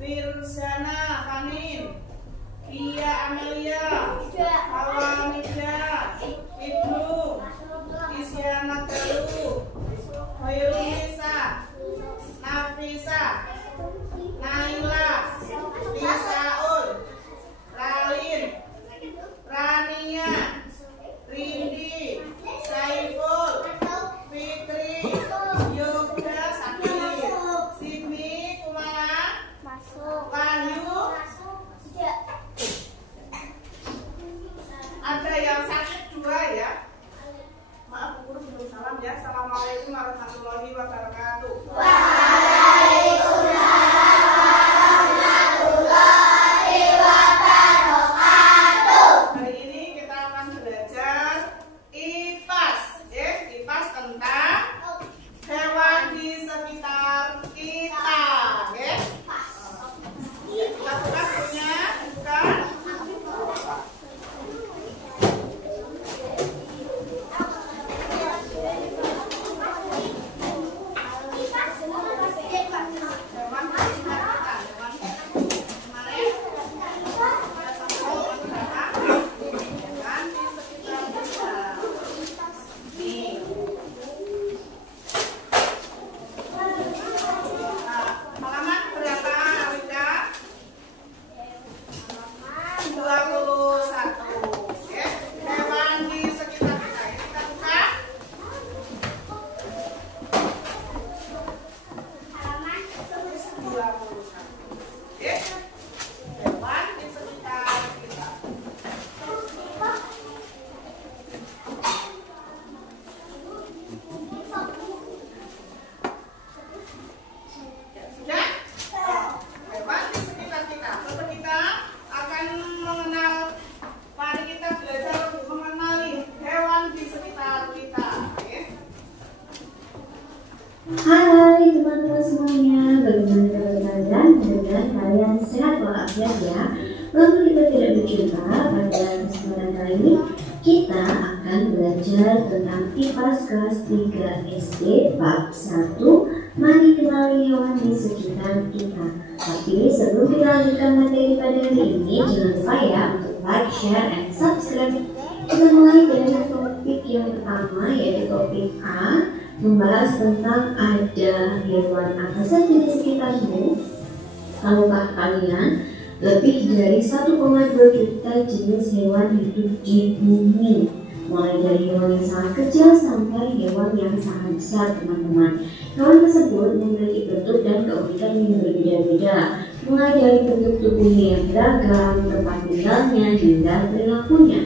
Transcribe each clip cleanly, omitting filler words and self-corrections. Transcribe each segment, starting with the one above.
Firzana Kanin, Kia Amelia, Alamida, Ibnu, Isyana Telu, Hoirunisa, Nafisa, Naila, Lisaul, Ralin, Rania, Rindi, Saiful, Fikri, Yoga, Sakti, Sydney, Kumala, Wahyu. Ada yang sakit 2 ya. Maaf, Bu Guru belum salam ya. Assalamualaikum warahmatullahi wabarakatuh. Hari ini kita akan belajar IPAS, ya. IPAS tentang hewan di sekitar kita, ya. Kita buka bukunya, buka. Hai teman-teman semuanya, bagaimana kabar kalian? Mudah-mudahan kalian sehat walafiat ya. Lalu kita tidak berjumpa pada kesempatan kali ini. Kita akan belajar tentang IPAS kelas 3 SD bab 1, mari kenali hewan di sekitar kita. Tapi sebelum kita lanjutkan materi pada hari ini, jangan lupa ya untuk like, share, and subscribe. Kita mulai dari topik yang pertama, yaitu topik A, membahas tentang ada hewan apa saja di sekitarmu. Tahukah kalian lebih dari 1,2 juta jenis hewan hidup di bumi, mulai dari hewan yang sangat kecil sampai hewan yang sangat besar, teman-teman. Hewan tersebut memiliki bentuk dan keunikan yang berbeda-beda, mulai dari bentuk tubuhnya yang beragam, tempat tinggalnya, hingga perilakunya.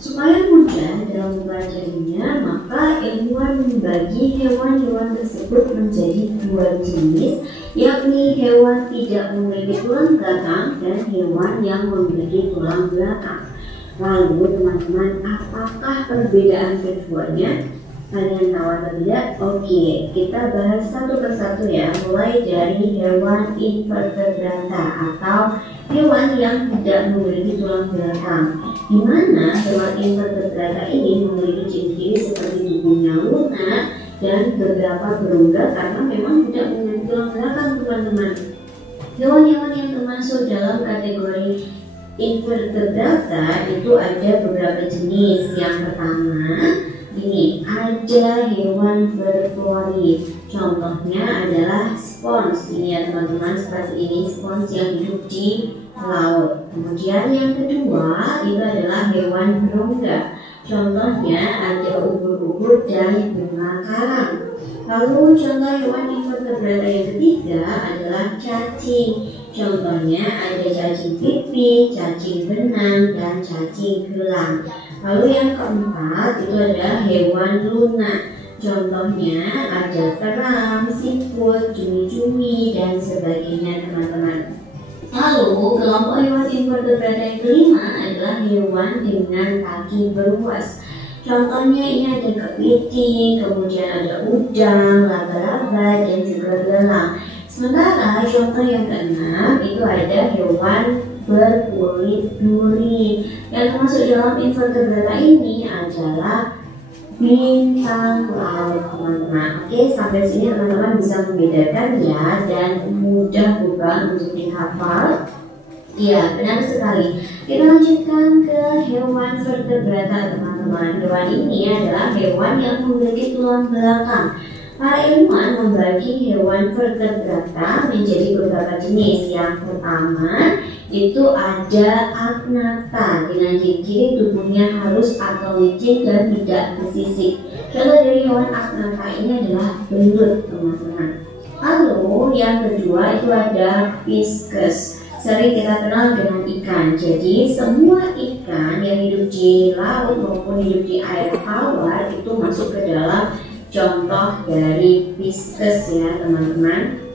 Supaya mudah dalam mempelajarinya, maka ilmuwan membagi hewan-hewan tersebut menjadi 2 jenis, yakni hewan tidak memiliki tulang belakang dan hewan yang memiliki tulang belakang. Lalu teman-teman, apakah perbedaan keduanya? Kalian tahu atau tidak? Oke, kita bahas satu persatu ya, mulai dari hewan invertebrata atau hewan yang tidak memiliki tulang belakang. Di mana hewan invertebrata ini memiliki ciri-ciri seperti tubuhnya lunak dan beberapa berongga karena memang tidak memiliki tulang belakang, teman-teman. Hewan-hewan yang termasuk dalam kategori invertebrata itu ada beberapa jenis. Yang pertama, ini ada hewan berfluorid. Contohnya adalah spons. Ini ya teman-teman, seperti ini spons yang hidup di laut. Kemudian yang kedua itu adalah hewan berongga. Contohnya ada ubur-ubur dan bunga karang. Lalu contoh hewan invertebrata yang ketiga adalah cacing. Contohnya ada cacing pipih, cacing benang, dan cacing gelang. Lalu yang keempat itu adalah hewan lunak. Contohnya ada kerang, siput, cumi-cumi, dan sebagainya, teman-teman. Lalu kelompok hewan invertebrata yang kelima adalah hewan dengan kaki beruas. Contohnya ini ada kepiting, kemudian ada udang, laba-laba, dan juga belang. Sementara contoh yang keenam itu ada hewan berkulit duri. Yang termasuk dalam invertebrata ini adalah bintang laut teman-teman. Oke, sampai sini teman-teman bisa membedakan ya, dan mudah bukan untuk dihafal. Iya, benar sekali. Kita lanjutkan ke hewan vertebrata teman-teman. Hewan ini adalah hewan yang memiliki tulang belakang. Para ilmuwan membagi hewan vertebrata menjadi beberapa jenis. Yang pertama itu ada agnatha, dengan ciri tubuhnya halus atau licin dan tidak bersisik. Contoh dari hewan agnatha ini adalah belut teman-teman. Lalu yang kedua itu ada pisces, sering kita kenal dengan ikan. Jadi semua ikan yang hidup di laut maupun hidup di air tawar itu masuk ke dalam contoh dari pisces ya teman-teman.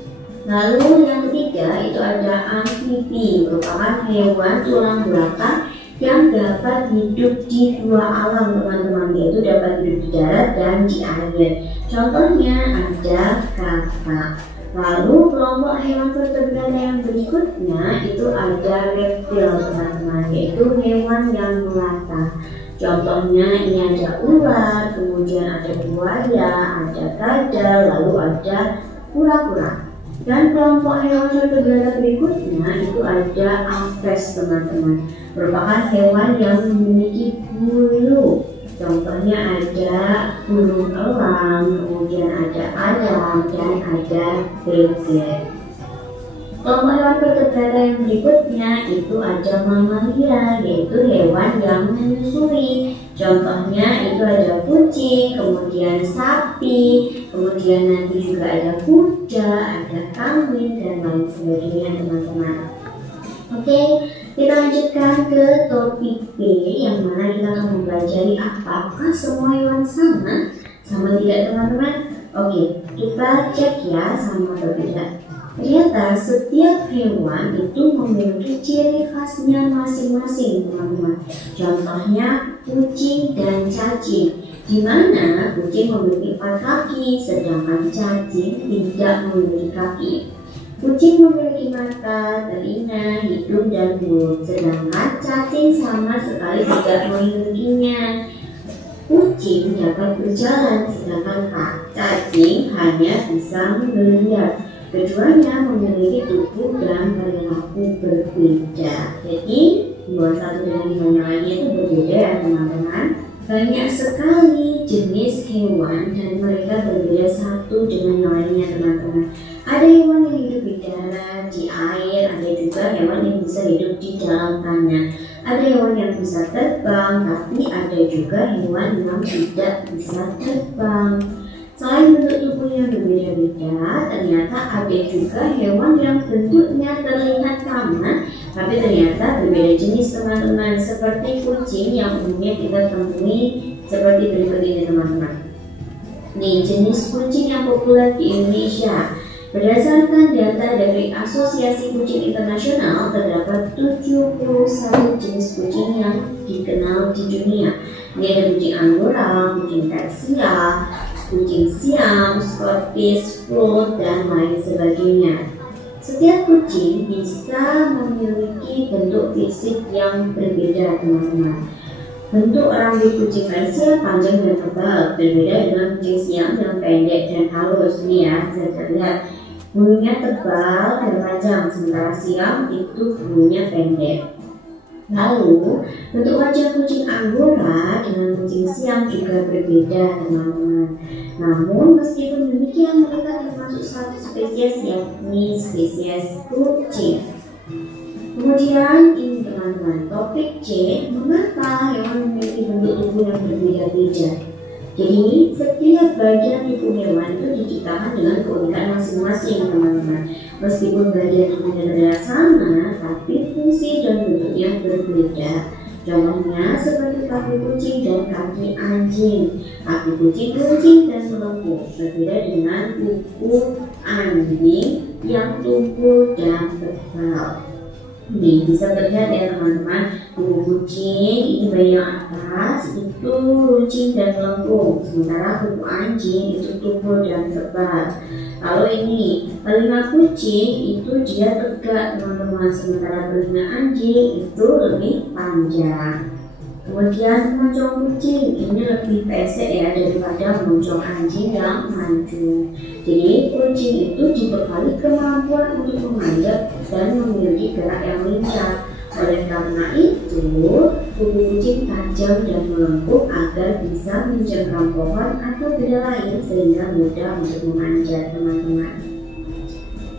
Lalu yang ketiga itu ada amfibi, merupakan hewan tulang belakang yang dapat hidup di dua alam teman-teman, yaitu dapat hidup di darat dan di air. Contohnya ada kakak. Lalu kelompok hewan vertebrata yang berikutnya itu ada reptil teman-teman, yaitu hewan yang melata. Contohnya ini ada ular, kemudian ada buaya, ada kadal, lalu ada kura-kura. Dan kelompok hewan vertebrata berikutnya itu ada apes teman-teman, merupakan hewan yang memiliki bulu. Contohnya ada burung elang, kemudian ada ayam, dan ada bebek. Kelompok hewan vertebrata yang berikutnya itu ada mamalia, yaitu hewan yang menyusui. Contohnya itu ada kucing, kemudian sapi, kemudian nanti juga ada kuda, ada kambing, dan lain sebagainya teman-teman. Oke, kita lanjutkan ke topik B, yang mana kita akan mempelajari apakah semua hewan sama? Sama tidak teman-teman? Oke, kita cek ya sama atau tidak. Ternyata setiap hewan itu memiliki ciri khasnya masing-masing teman-teman. Contohnya kucing dan cacing, di mana kucing memiliki 4 kaki, sedangkan cacing tidak memiliki kaki. Kucing memiliki mata, telinga, hidung, dan mulut, sedangkan cacing sama sekali tidak memilikinya. Kucing dapat berjalan, sedangkan cacing hanya bisa melihat. Keduanya memiliki tubuh dan perilaku berbeda. Jadi dua satu dengan yang lainnya itu berbeda ya teman-teman. Banyak sekali jenis hewan dan mereka berbeda satu dengan yang lainnya teman-teman. Ada hewan yang hidup di darat, di air, ada juga hewan yang bisa hidup di dalam tanah. Ada hewan yang bisa terbang, tapi ada juga hewan yang tidak bisa terbang. Selain bentuk tubuh yang berbeda-beda, ternyata ada juga hewan yang bentuknya terlihat sama, tapi ternyata berbeda jenis teman-teman. Seperti kucing yang umumnya kita temui seperti berikut ini teman-teman. Nih jenis kucing yang populer di Indonesia. Berdasarkan data dari Asosiasi Kucing Internasional, terdapat 71 jenis kucing yang dikenal di dunia. Ini ada kucing Angora, kucing Persia, kucing Siam, Scottish Fold, dan lain sebagainya. Setiap kucing bisa memiliki bentuk fisik yang berbeda teman-teman. Bentuk rambut kucing Persia panjang dan tebal, berbeda dengan kucing Siam yang pendek dan halus. Nih ya, saya lihat bulunya tebal dan panjang, sementara Siam itu bulunya pendek. Lalu, bentuk wajah kucing Angora dengan kucing Siam juga berbeda teman-teman. Namun, meskipun demikian mereka termasuk satu spesies, yakni spesies kucing. Kemudian ini teman-teman, topik C, mengapa hewan memiliki bentuk tubuh yang berbeda-beda? Jadi, setiap bagian tubuh hewan itu diciptakan dengan keunikan masing-masing teman-teman. Meskipun bagian tubuhnya terlihat sama, tapi fungsi dan bentuknya berbeda. Contohnya seperti kaki kucing dan kaki anjing. Kaki kucing kencing dan melengkung, berbeda dengan kuku anjing yang tumpul dan tebal. Nih bisa terlihat ya teman-teman, kuku kucing ini bagian atas itu runcing dan melengkung, sementara kuku anjing itu tumpul dan tebal. Lalu ini telinga kucing itu dia tegak teman-teman, sementara telinga anjing itu lebih panjang. Kemudian moncong kucing ini lebih pesek ya daripada moncong anjing yang mancung. Jadi kucing itu dibekali kemampuan untuk memanjat dan memiliki gerak yang lincah. Oleh karena itu, kuku kucing tajam dan melengkung agar bisa mencengkram pohon atau benda lain sehingga mudah untuk memanjat, teman-teman.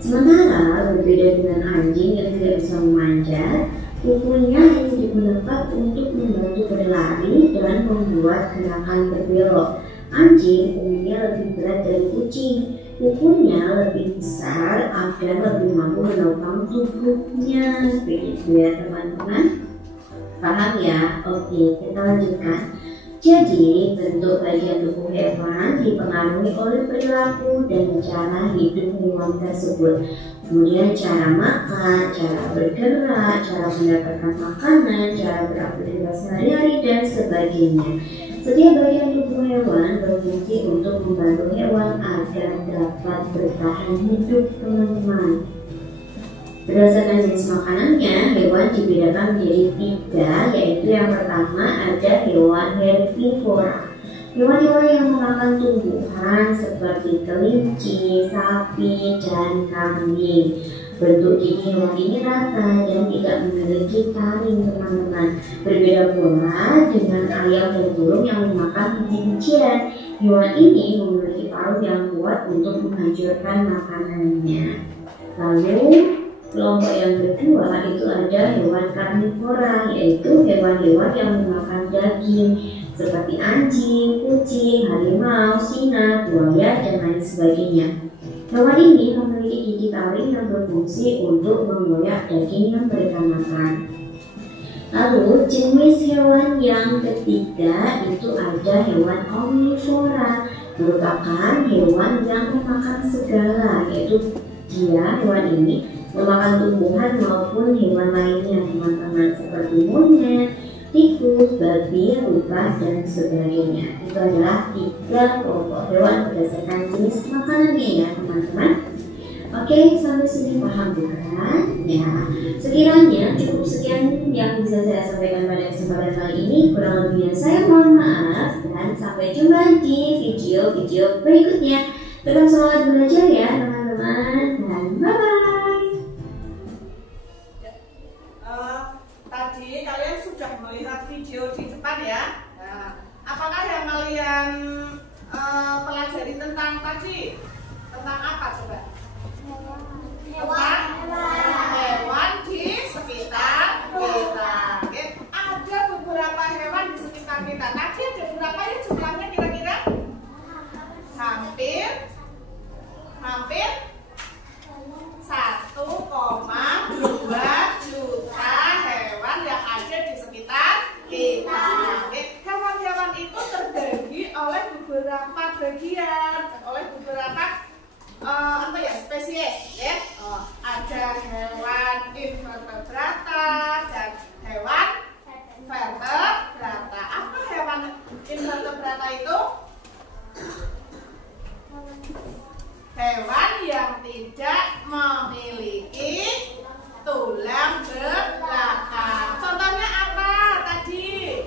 Sementara berbeda dengan anjing yang tidak bisa memanjat, kukunya ini digunakan untuk membantu berlari dan membuat gerakan berbelok. Anjing umumnya lebih berat dari kucing. Kukunya lebih besar agar lebih mampu menopang tubuhnya. Begitu ya teman-teman. Paham ya? Oke, kita lanjutkan. Jadi, bentuk bagian tubuh hewan dipengaruhi oleh perilaku dan cara hidup hewan tersebut. Kemudian cara makan, cara bergerak, cara mendapatkan makanan, cara beraktivitas sehari-hari, dan sebagainya. Setiap bagian tubuh hewan berfungsi untuk membantu hewan agar dapat bertahan hidup, teman-teman. Berdasarkan jenis makanannya, hewan dibedakan menjadi 3, yaitu yang pertama ada hewan herbivora. Hewan-hewan yang memakan tumbuhan seperti kelinci, sapi, dan kambing. Bentuk gigi hewan ini rata dan tidak memiliki taring, teman-teman. Berbeda pula dengan ayam dan burung yang memakan biji-bijian. Hewan ini memiliki paruh yang kuat untuk menghancurkan makanannya. Lalu kelompok yang kedua itu ada hewan karnivora, yaitu hewan-hewan yang memakan daging seperti anjing, kucing, harimau, singa, buaya, dan lain sebagainya. Hewan ini memiliki gigi taring yang berfungsi untuk mengoyak daging yang mereka makan. Lalu jenis hewan yang ketiga itu ada hewan omnivora, merupakan hewan yang memakan segala, yaitu hewan ini memakan tumbuhan maupun hewan lainnya, teman-teman, seperti monyet, tikus, babi, lebah, dan sebagainya. Itu adalah 3 kelompok hewan berdasarkan jenis makanannya ya, teman-teman. Oke, sampai sini paham bukan? Ya, sekiranya cukup sekian yang bisa saya sampaikan pada kesempatan kali ini. Kurang lebihnya saya mohon maaf dan sampai jumpa di video-video berikutnya. Tetap semangat belajar ya, teman-teman, dan bye-bye. Tadi kalian sudah melihat video di depan ya. Nah, apakah yang kalian pelajari tentang tadi? Tentang apa coba? Hewan di sekitar kita. Ada beberapa hewan di sekitar kita. Tadi ada berapa ya jumlahnya kira-kira? Hampir 1,2 juta hewan yang ada di sekitar kita. Hewan-hewan itu terbagi oleh beberapa bagian, oleh beberapa spesies ya. Ada hewan invertebrata dan hewan vertebrata. Apa hewan invertebrata itu? Hewan yang tidak memiliki tulang belakang. Contohnya apa tadi?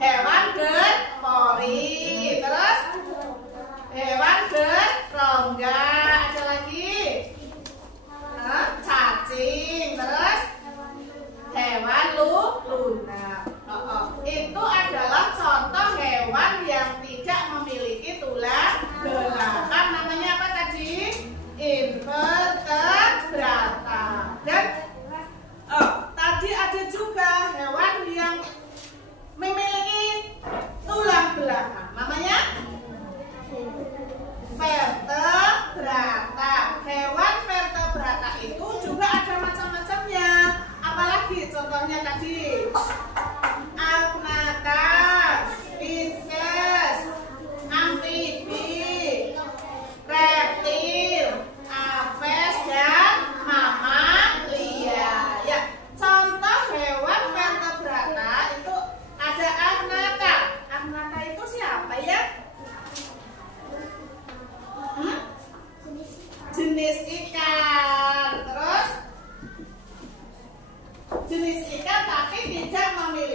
Hewan berpori. Terus hewan berrongga. Ada lagi? Cacing. Terus hewan lunak. Itu adalah contoh hewan yang tidak memiliki tulang belakang. Namanya apa tadi? Invertebrata. Dan tadi ada juga hewan yang memiliki tulang belakang. Namanya vertebrata. Hewan vertebrata itu juga ada macam-macamnya. Apalagi contohnya tadi? Agnatha, Pisces, amfibi, reptil, aves, dan mamalia. Ya, contoh hewan vertebrata itu ada Agnatha. Agnatha itu siapa ya? Jenis ikan. Terus jenis ikan tapi tidak memiliki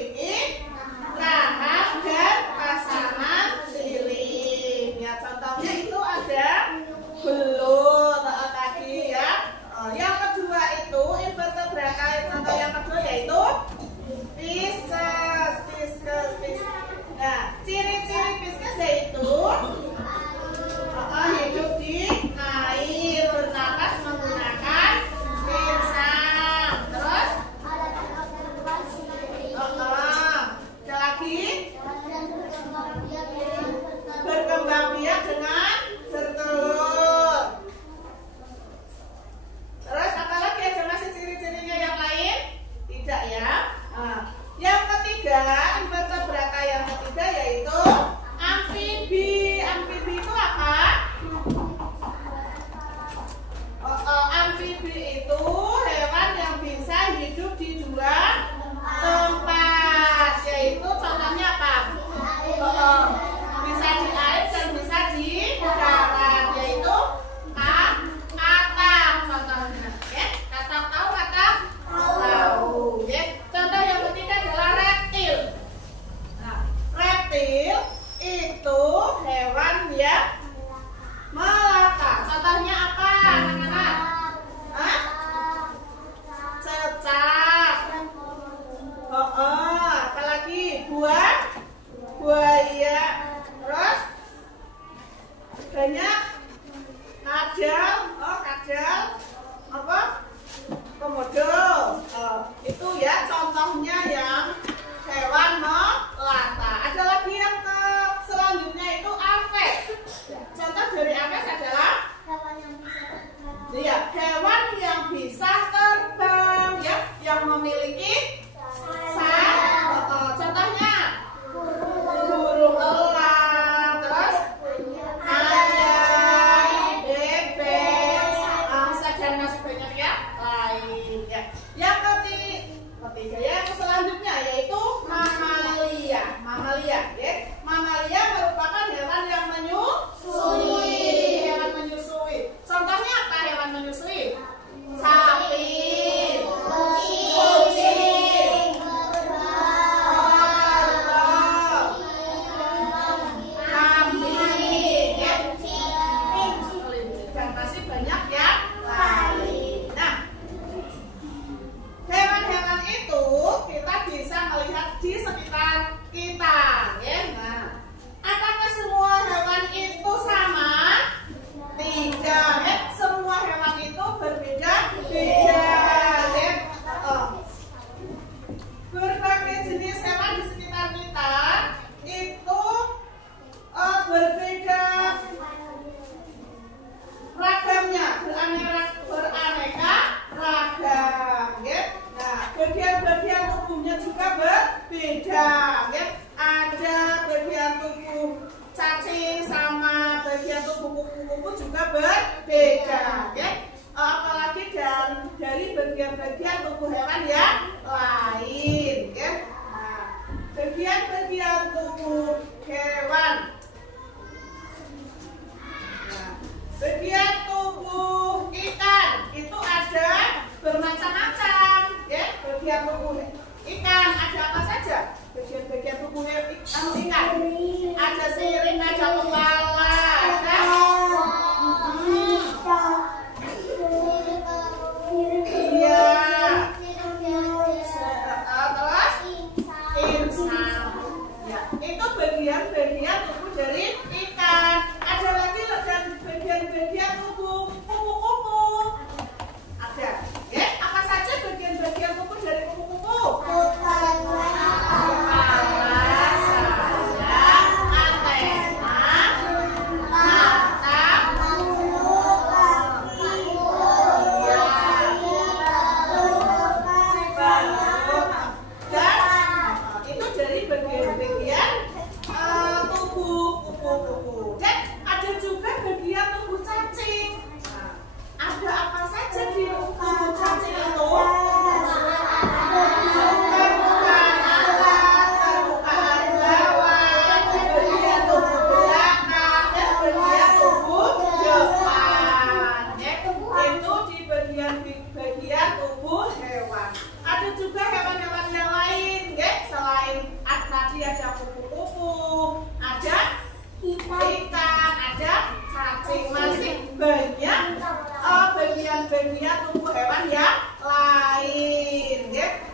bagian tubuh hewan yang lain, ya.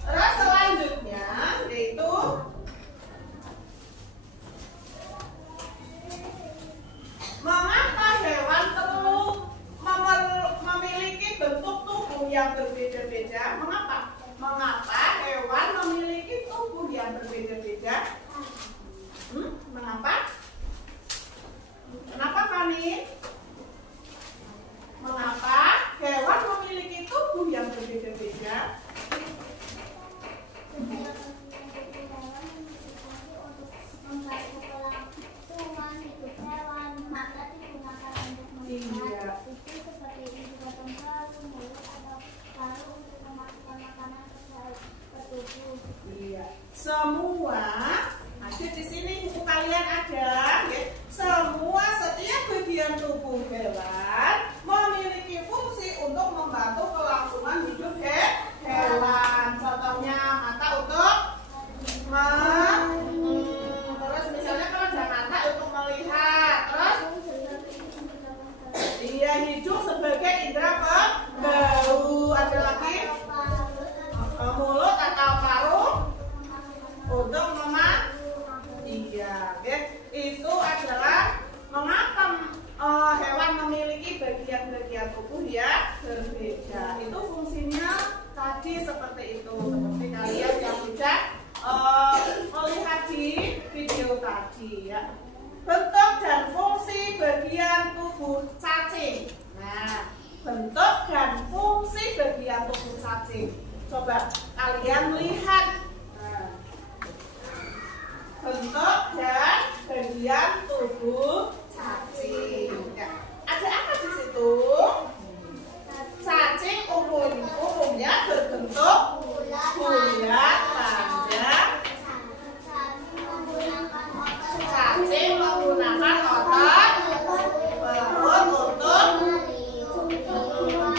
Terus selanjutnya yaitu mengapa hewan perlu memiliki bentuk tubuh yang berbeda-beda? Mengapa? Mengapa hewan memiliki tubuh yang berbeda-beda? Mengapa? Kenapa, Fani? Mengapa hewan memiliki tubuh yang berbeda-beda? Semua ada di sini, buku kalian ada, ya. Semua setiap bagian tubuh hewan memiliki fungsi untuk membantu kelangsungan hidup hewan. Contohnya mata untuk terus misalnya kalau ada mata untuk melihat, terus dia hidung sebagai indera pembau. Ada lagi mulut atau paruh untuk memakan. Iya, itu adalah mengapa hewan memiliki bagian-bagian tubuh yang berbeda. Itu fungsinya tadi seperti itu, seperti kalian yang sudah melihat di video tadi, ya. Bentuk dan fungsi bagian tubuh cacing. Nah, bentuk dan fungsi bagian tubuh cacing. Coba kalian lihat. Bentuk dan bagian tubuh cacing. Ya. Ada apa di situ? Cacing umumnya berbentuk bulat panjang. Cacing menggunakan otot perut untuk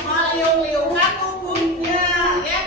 meliung-liungkan tubuhnya, ya.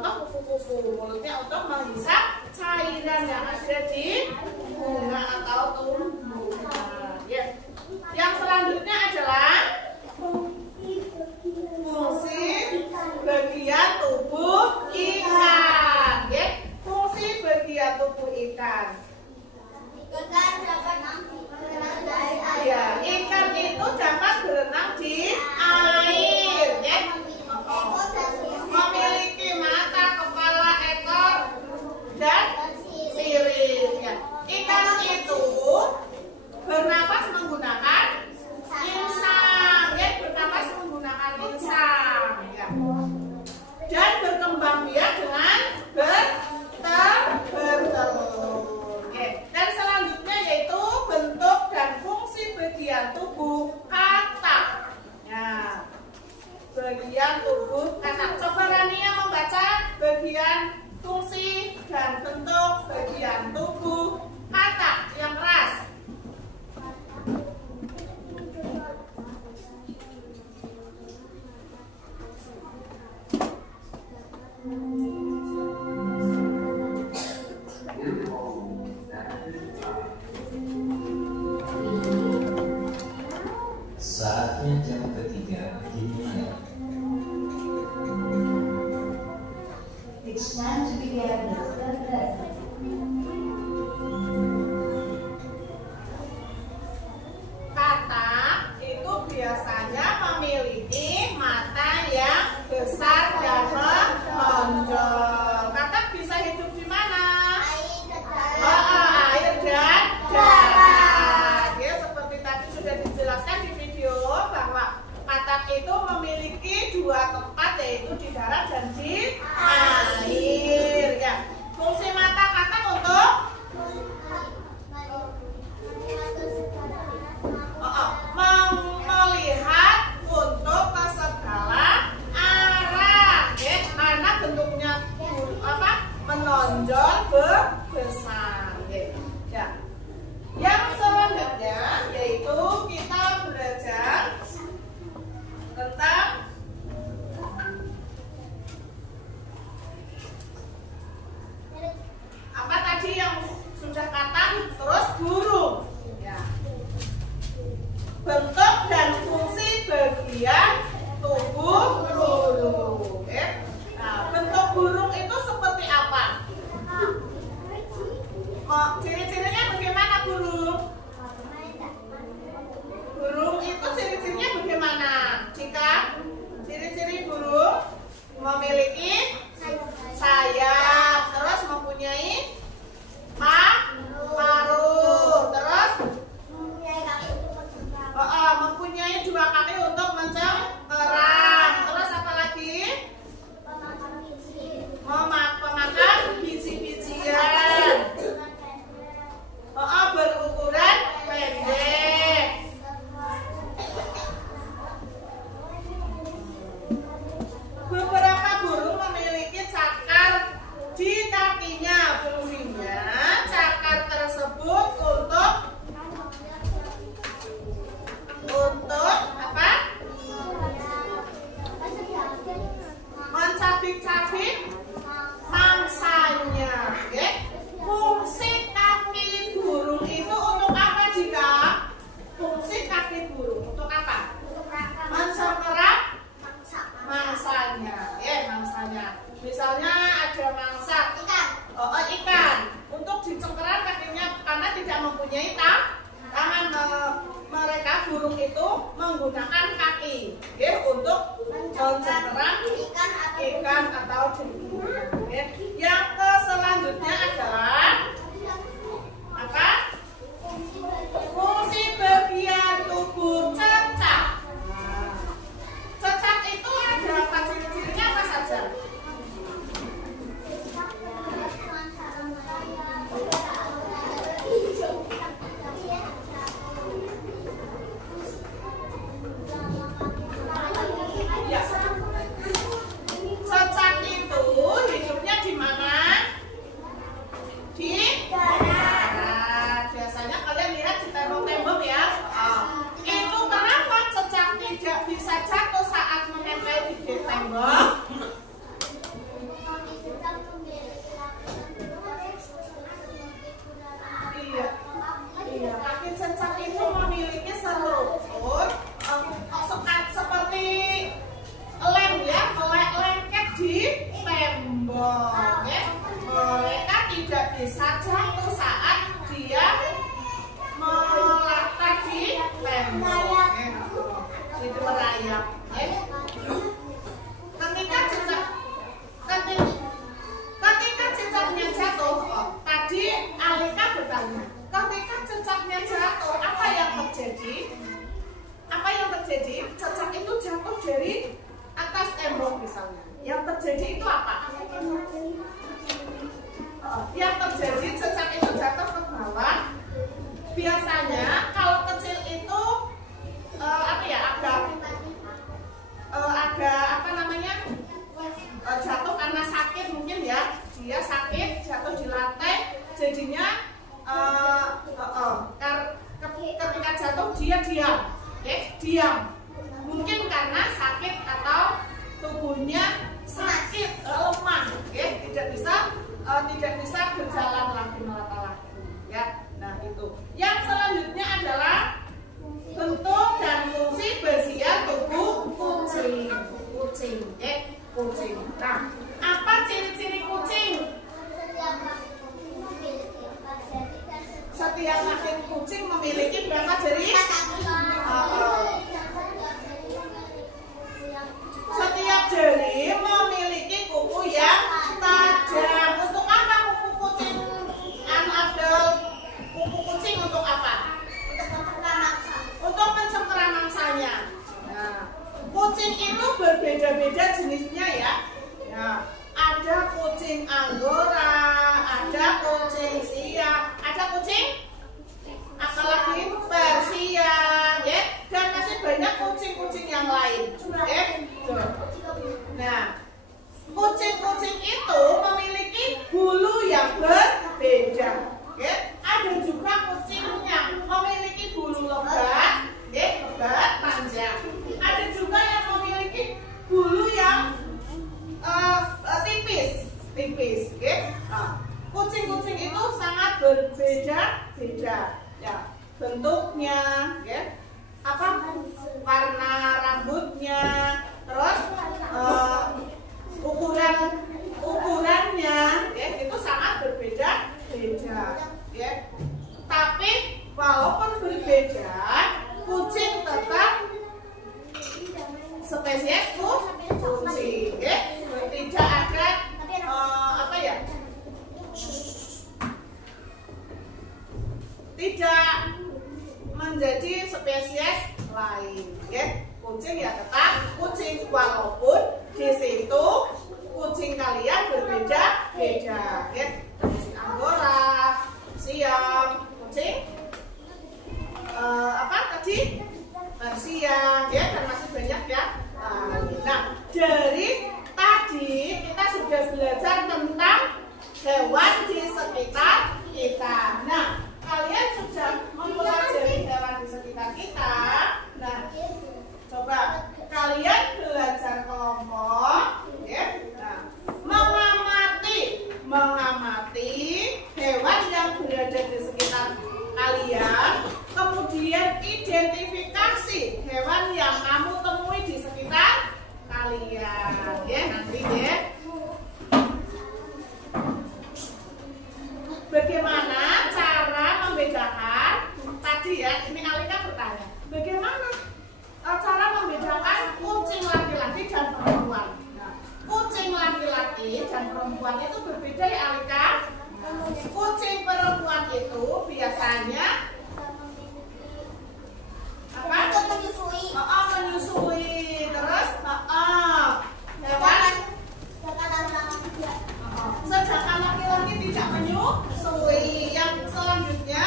contoh kupu-kupu, mulutnya untuk menghisap cairan yang ada di bunga atau tumbuhan. Ya. Yang selanjutnya adalah fungsi bagian tubuh ikan. Ya. Fungsi bagian tubuh ikan. Ikan dapat berenang di air. Ya, ikan itu dapat berenang di air. Ya. Memiliki mata, kepala, ekor, dan sirip. Ya. Ikan itu bernapas menggunakan insang. Ya, bernapas menggunakan insang. Ya. Dan berkembang biak dengan bertelur. Oke. Dan selanjutnya yaitu bentuk dan fungsi bagian tubuh katak. Ya. Bagian tubuh katak. Coba Rania membaca bagian fungsi dan bentuk bagian tubuh katak yang keras. Saatnya jam ketiga dimulai. It's time to begin the third lesson. Katak itu biasanya memiliki mata yang besar dan menonjol. Katak bisa hidup di mana? Air dan darat. Ya, seperti tadi sudah dijelaskan di video bahwa katak itu memiliki dua tempat, yaitu di darat dan di air. Ya. Fungsi mata katak untuk melihat untuk ke segala arah, ya, karena bentuknya menonjol besar. Ya. Yang selanjutnya yaitu kita belajar tentang apa tadi yang sudah katak, terus burung. Ya. Bentuk dan fungsi bagian tubuh burung. Ya. Nah, bentuk burung itu seperti apa? Ciri-cirinya bagaimana burung? Burung itu ciri-cirinya bagaimana? Jika ciri-ciri burung memiliki sayap, terus mempunyai paruh, terus mempunyai dua kaki untuk mencengkeram, terus apa lagi? Pemakan biji-bijian. Berukuran pendek. Beberapa burung memiliki cakar di kakinya. Fungsinya cakar tersebut untuk apa? Mencabik-cabik mangsanya. Ya. Fungsi kaki burung itu untuk apa, Jika? Fungsi kaki burung untuk apa? Mencengkeram mangsanya. Ya, mangsanya. Misalnya ada mangsa ikan. Untuk dicengkeram kakinya karena tidak mempunyai tangan. Mereka burung itu menggunakan kaki, ya, untuk mencengkeram ikan atau jenis. Ya. Yang selanjutnya adalah apa? Fungsi bagian tubuh cecak. Cecak itu ada apa, ciri-cirinya apa saja? Ya. Cecak itu hidupnya di mana? sayap. Ketika cicaknya jatuh, tadi Alika bertanya, ketika cicaknya jatuh, apa yang terjadi? Apa yang terjadi? Cicak itu jatuh dari atas tembok misalnya. Yang terjadi itu apa? Yang terjadi cicak itu jatuh ke bawah. Biasanya kalau kecil itu agak apa namanya, jatuh karena sakit mungkin ya, dia sakit jatuh di lantai, jadinya ketika jatuh dia diam, diam, mungkin karena sakit atau tubuhnya sakit, lemah, tidak bisa berjalan lagi, melata lagi, ya. Nah itu. Yang selanjutnya adalah bentuk dan fungsi bagian tubuh kucing. Kucing. Nah, apa ciri-ciri kucing? Setiap kaki kucing memiliki berapa jari? Setiap jari memiliki kuku yang tajam. Untuk apa kuku kucing? Kuku kucing untuk apa? Untuk mencengkeram mangsanya. Nah, kucing itu berbeda-beda jenisnya ya. Ada kucing Angora, ada kucing siam, ada kucing apalagi Persia, ya, dan masih banyak kucing-kucing yang lain. Nah, kucing-kucing itu memiliki bulu yang berbeda. Ada juga kucing yang memiliki bulu lebat, lebat panjang. Ada juga yang memiliki bulu yang tipis. Kucing-kucing itu sangat berbeda-beda, ya, bentuknya, warna rambutnya, terus ukurannya, itu sangat berbeda-beda, Tapi walaupun berbeda, kucing tetap spesies kucing, tidak ada tidak menjadi spesies lain, kucing ya tetap kucing, walaupun di situ kucing kalian berbeda-beda, kucing Angora, siam, kucing Persia, dan masih banyak ya. Nah, dari tadi kita sudah belajar tentang hewan di sekitar kita. Nah, kalian sudah mempelajari hewan di sekitar kita. Nah, coba kalian belajar kelompok, mengamati hewan yang berada di sekitar kalian, kemudian identifikasi hewan yang kamu temui di sekitar kalian, nanti bagaimana cara membedakan tadi ya, ini Alika bertanya, bagaimana cara membedakan kucing laki-laki dan perempuan? Nah, kucing laki-laki dan perempuan itu berbeda ya Alika. Kucing perempuan itu biasanya menyusui, terus sedangkan laki-laki tidak menyusui. Yang selanjutnya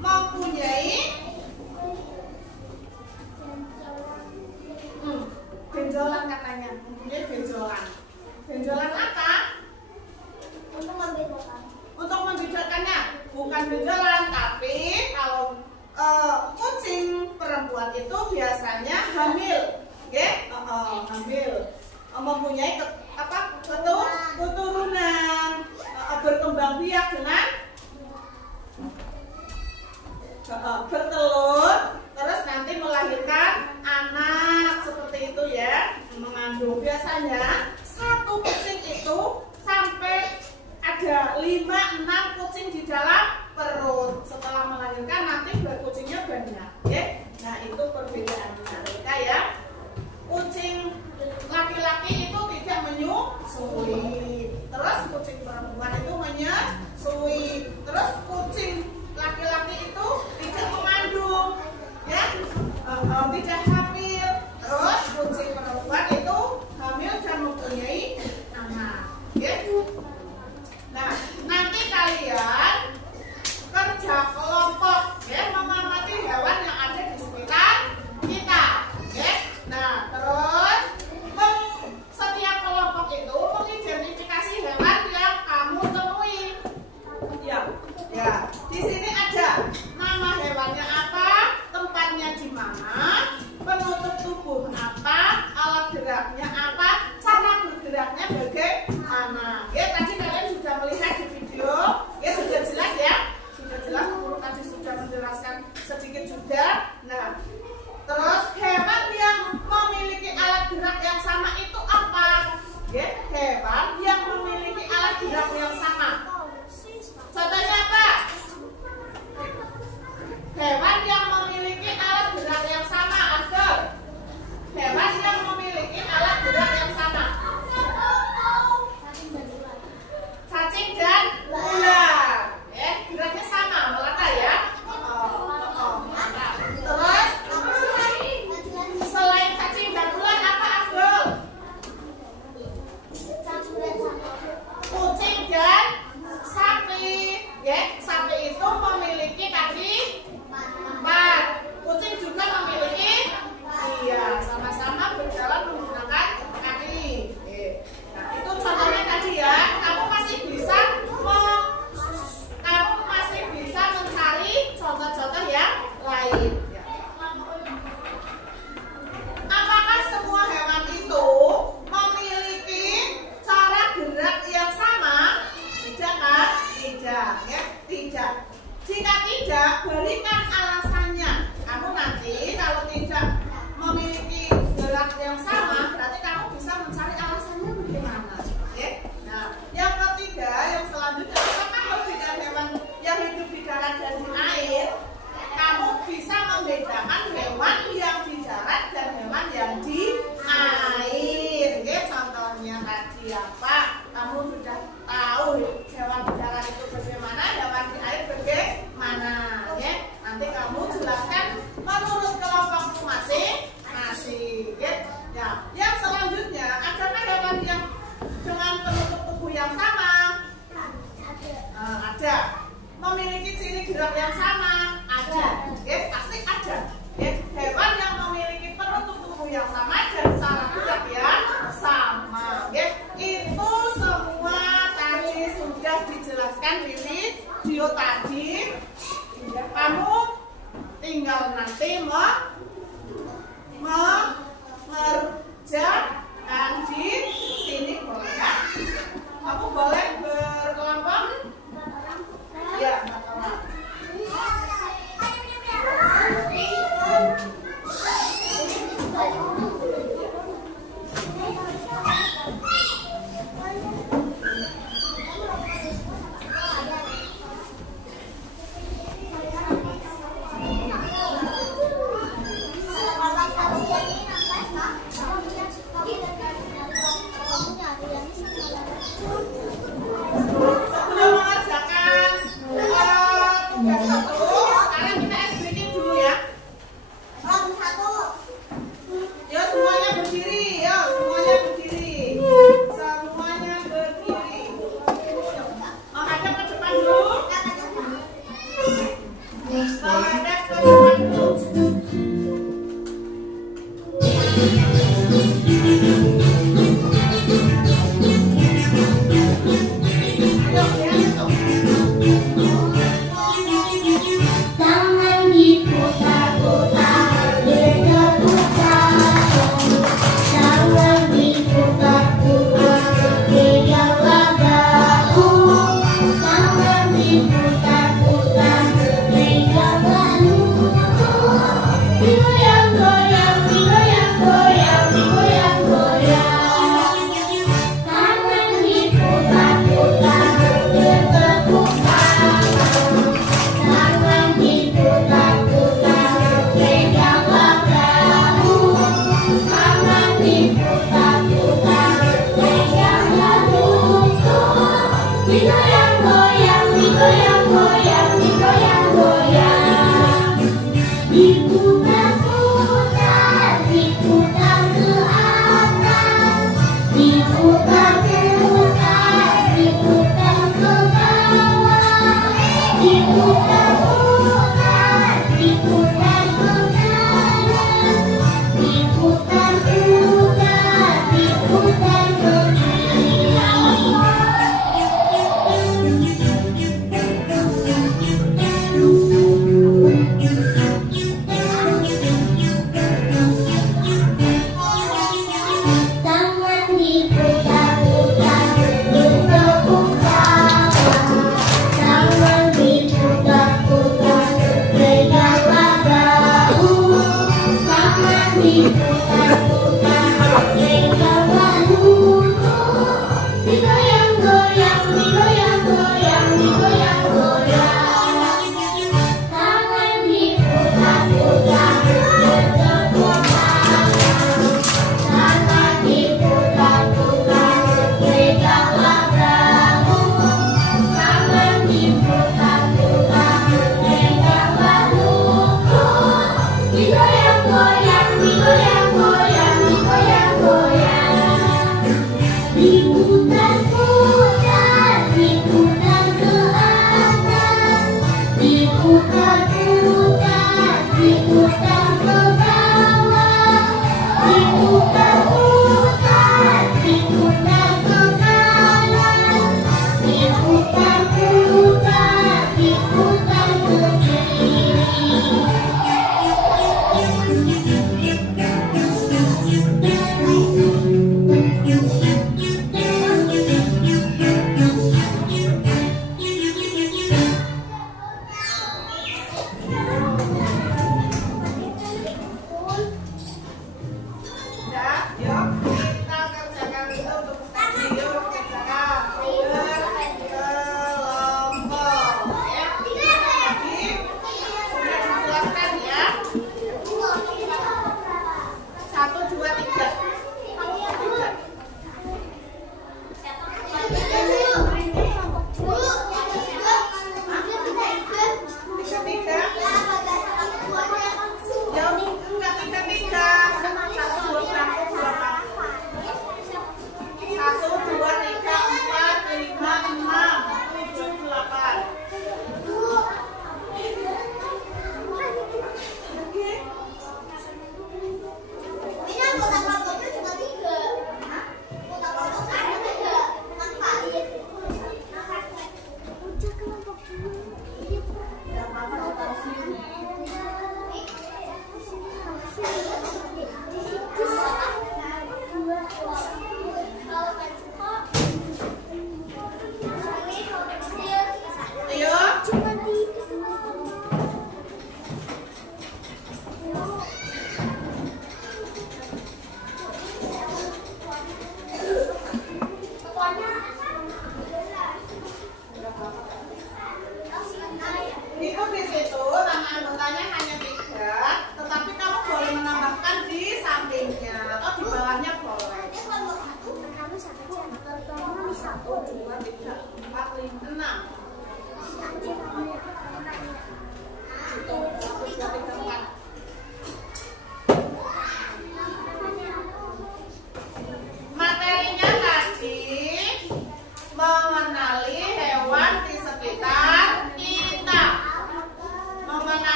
mempunyai benjolan, katanya mempunyai benjolan apa? Untuk membedakannya, bukan benjolan, tapi kalau kucing perempuan itu biasanya hamil, hamil, mempunyai keturunan, berkembang biak dengan bertelur, terus nanti melahirkan anak seperti itu ya, mengandung. Biasanya satu kucing itu sampai ada 5-6 kucing di dalam perut. Setelah melahirkan nanti kucingnya banyak, Nah Hewan yang memiliki alat gerak yang sama, Abdul. Hewan yang memiliki alat gerak yang sama. Cacing dan ular. Geraknya sama, melata ya. Terus selain cacing dan ular apa, Abdul? Kucing dan sapi. Sapi itu memiliki kaki 4. Kucing juga memiliki, sama-sama berjalan menggunakan kaki. Nah, itu contohnya tadi ya. Kamu masih bisa mencari contoh-contoh yang lain. Apakah semua hewan itu memiliki cara gerak yang sama? Tidak kan? Tidak, ya, tidak. Jika tidak, berikan alasannya. Kamu nanti kalau tidak memiliki gerak yang sama, berarti kamu bisa mencari alasannya bagaimana. Ya? Nah, yang ketiga, yang selanjutnya, apakah perbedaan hewan yang hidup di darat dan di air? Kamu bisa membedakan hewan yang di darat dan hewan yang di air. Ya, contohnya tadi apa? Kamu sudah tahu hewan di darat itu bagaimana, hewan di air bagaimana. Ya, nanti kamu jelaskan menurut kelompokmu masing-masing. Ya, yang selanjutnya, adakah hewan yang dengan penutup tubuh yang sama? Ada. Memiliki ciri gerak yang sama? Ada. Pasti ada. Hewan yang memiliki penutup tubuh yang sama dan cara gerak yang sama. Itu semua tadi sudah dijelaskan di video tadi. Kamu tinggal nanti mengerjakan di sini, boleh ya? Kamu boleh berkelompok? Ya, berkelompok. Sebelum mengerjakan tugas 1, sekarang kita ice breaking dulu ya. Yo, semuanya berdiri. Yo, semuanya berdiri. Semuanya berdiri. Menghadap ke depan dulu. Menghadap ke depan dulu. Tangan diputar-putar, berdetak-detak. Tangan diputar-putar, berikanlah gaung. Tangan diputar-putar, berikanlah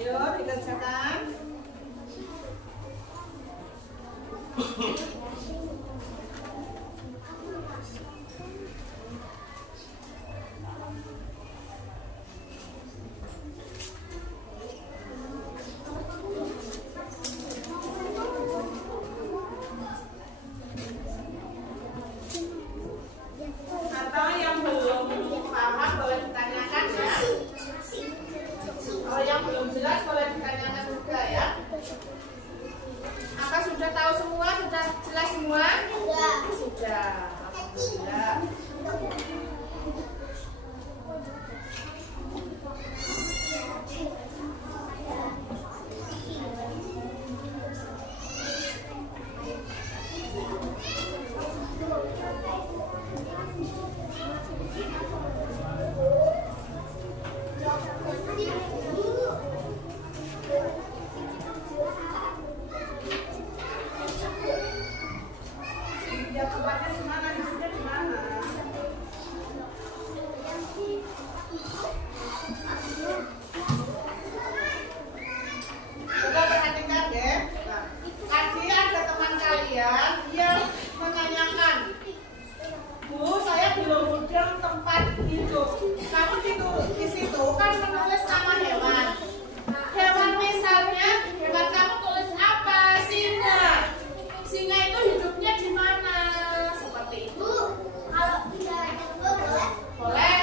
Yuk dikerjakan. Atau yang belum paham boleh ditanyakan ya. Kalau yang belum jelas boleh ditanyakan juga ya. Apa sudah tahu semua? Sudah jelas semua? Sudah. Alhamdulillah. Ya, tempatnya di mana? Duduknya di mana? Coba perhatikan ya. Nah, tadi ada teman kalian yang menanyakan, Bu, saya belum mudeng tempat hidup. Kamu di situ kan menulis nama hewan. Hewan misalnya, hewan kamu tulis apa? Singa. Singa itu hidupnya di mana? Seperti itu. Kalau tidak boleh. Boleh.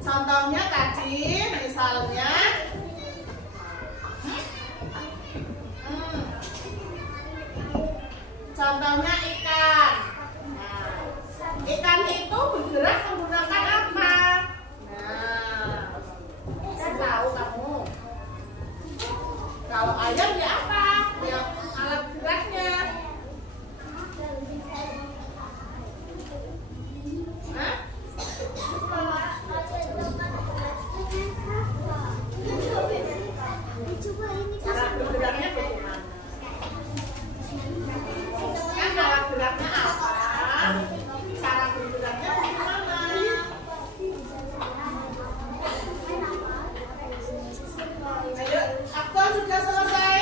Contohnya tadi, misalnya contohnya ikan. Nah, ikan itu bergerak menggunakan apa? Nah, kan tahu kamu. Layar ya apa? Ya alat geraknya. Hah? Cara bergeraknya bagaimana? Kan alat geraknya apa? Cara bergeraknya bagaimana? Ayo, aktor sudah selesai.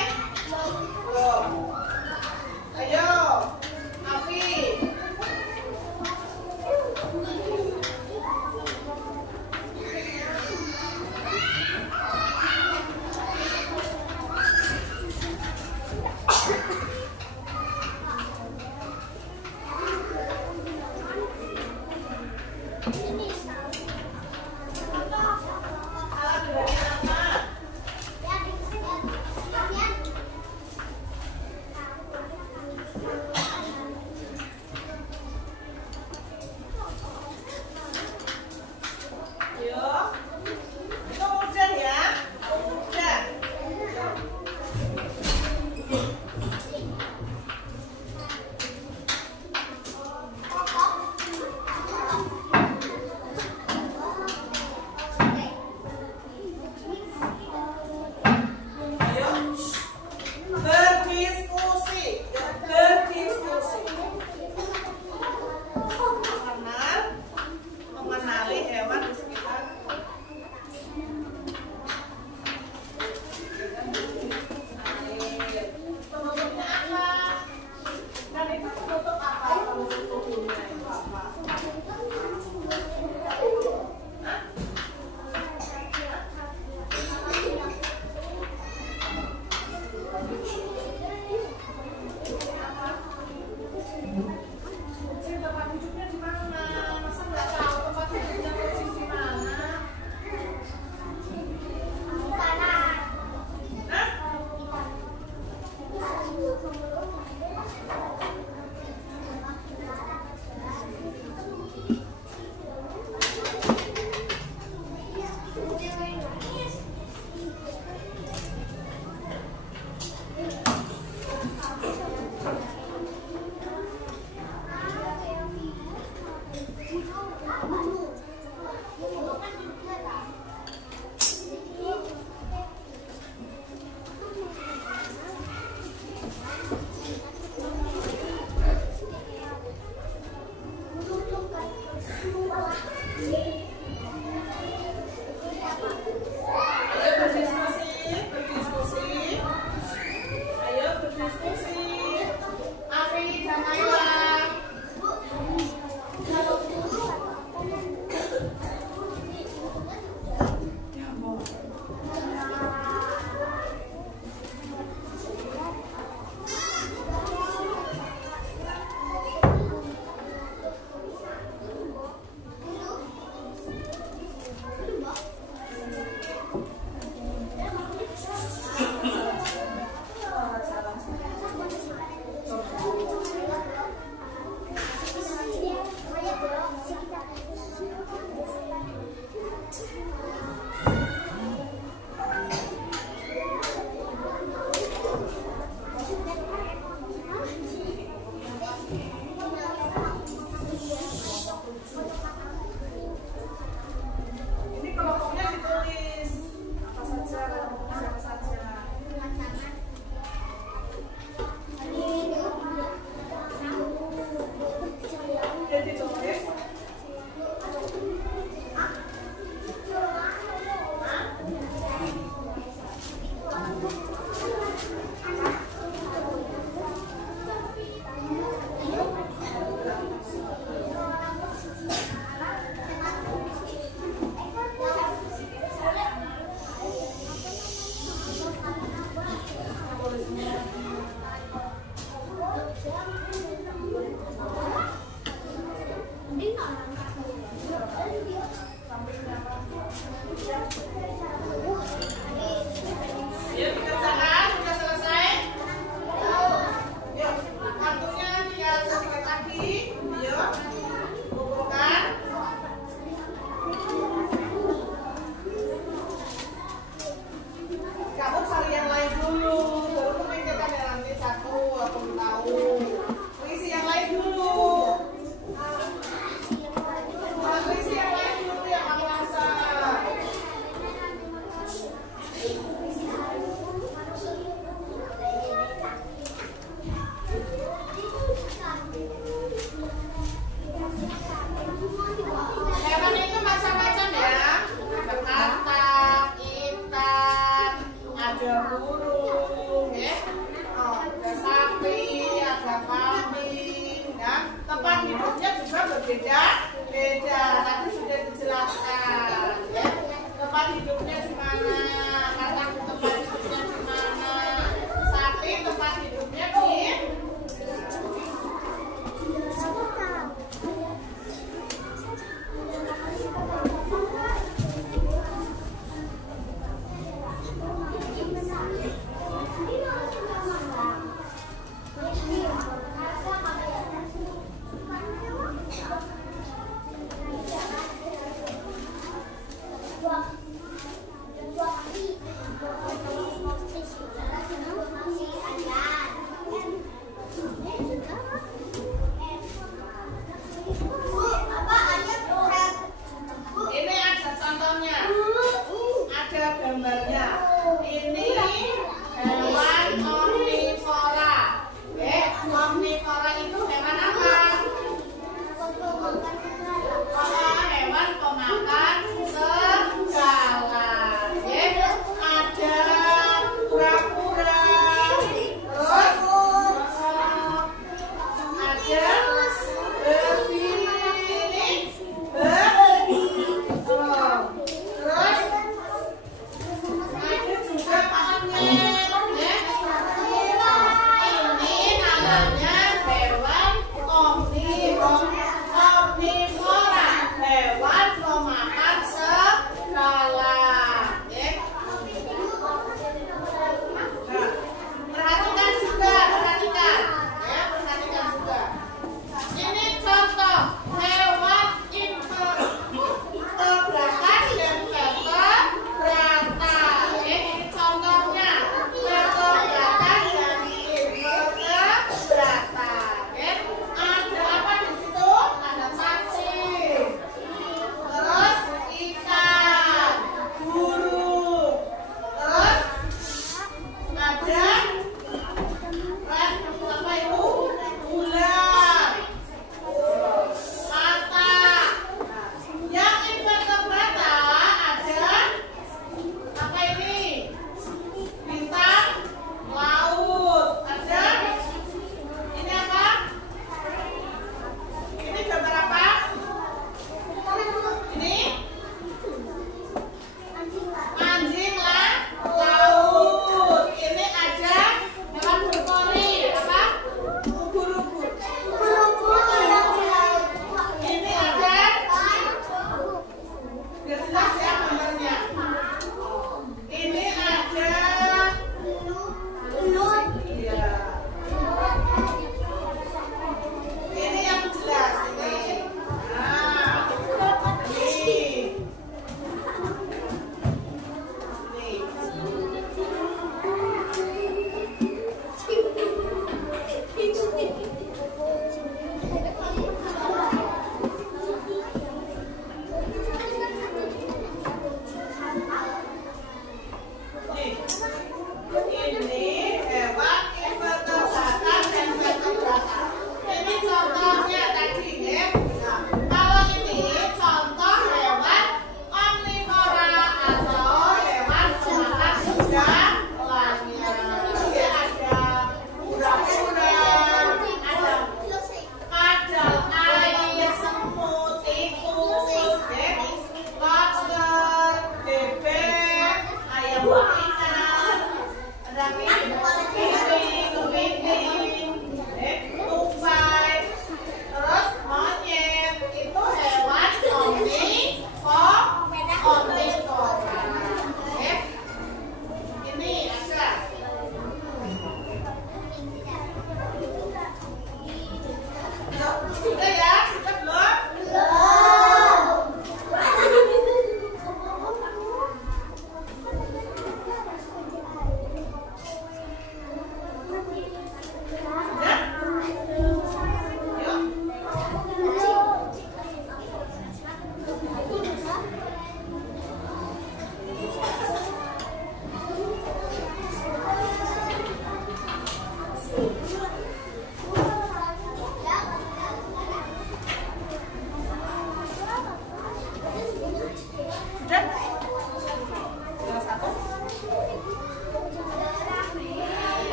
burung, ya. Oh, ada sapi, ada kambing, ya. Tempat hidupnya juga berbeda-beda. Tadi sudah dijelaskan, ya. Tempat hidupnya di mana? Katakan tempat hidupnya di mana? Sapi tempat hidupnya di gambarnya. Ini hewan omnivora. Omnivora itu hewan apa? Hewan pemakan segala. Ada kura-kura, terus ada babi, terus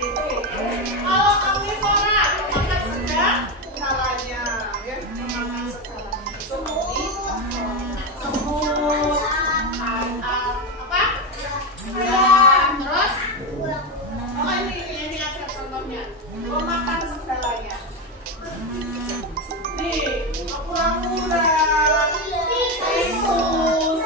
ini. Kalau omnivora makan segala skalanya, ya makan segalanya. Semut, apa? Ayam, terus? Oh ini ada contohnya. Makan segalanya. Nih, kura-kura, tikus,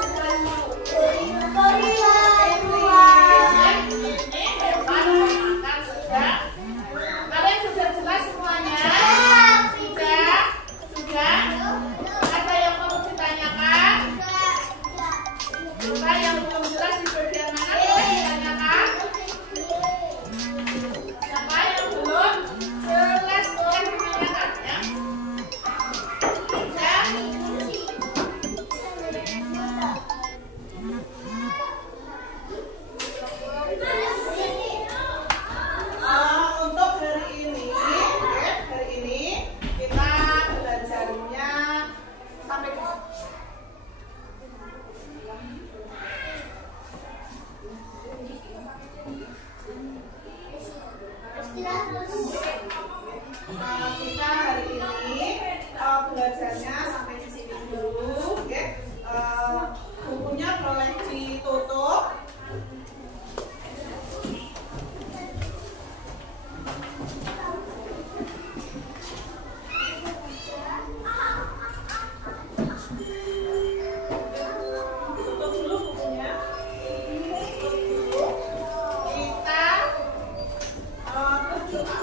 kita hari ini belajarnya sampai di sini dulu, ya. Bukunya boleh ditutup. Tutup dulu bukunya. Kita berdoa.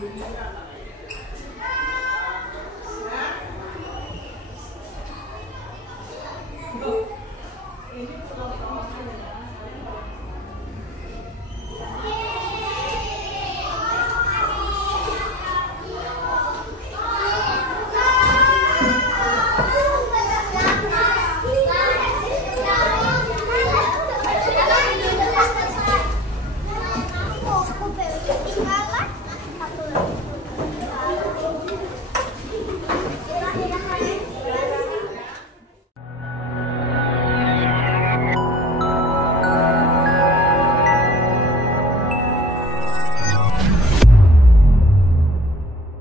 sendirian.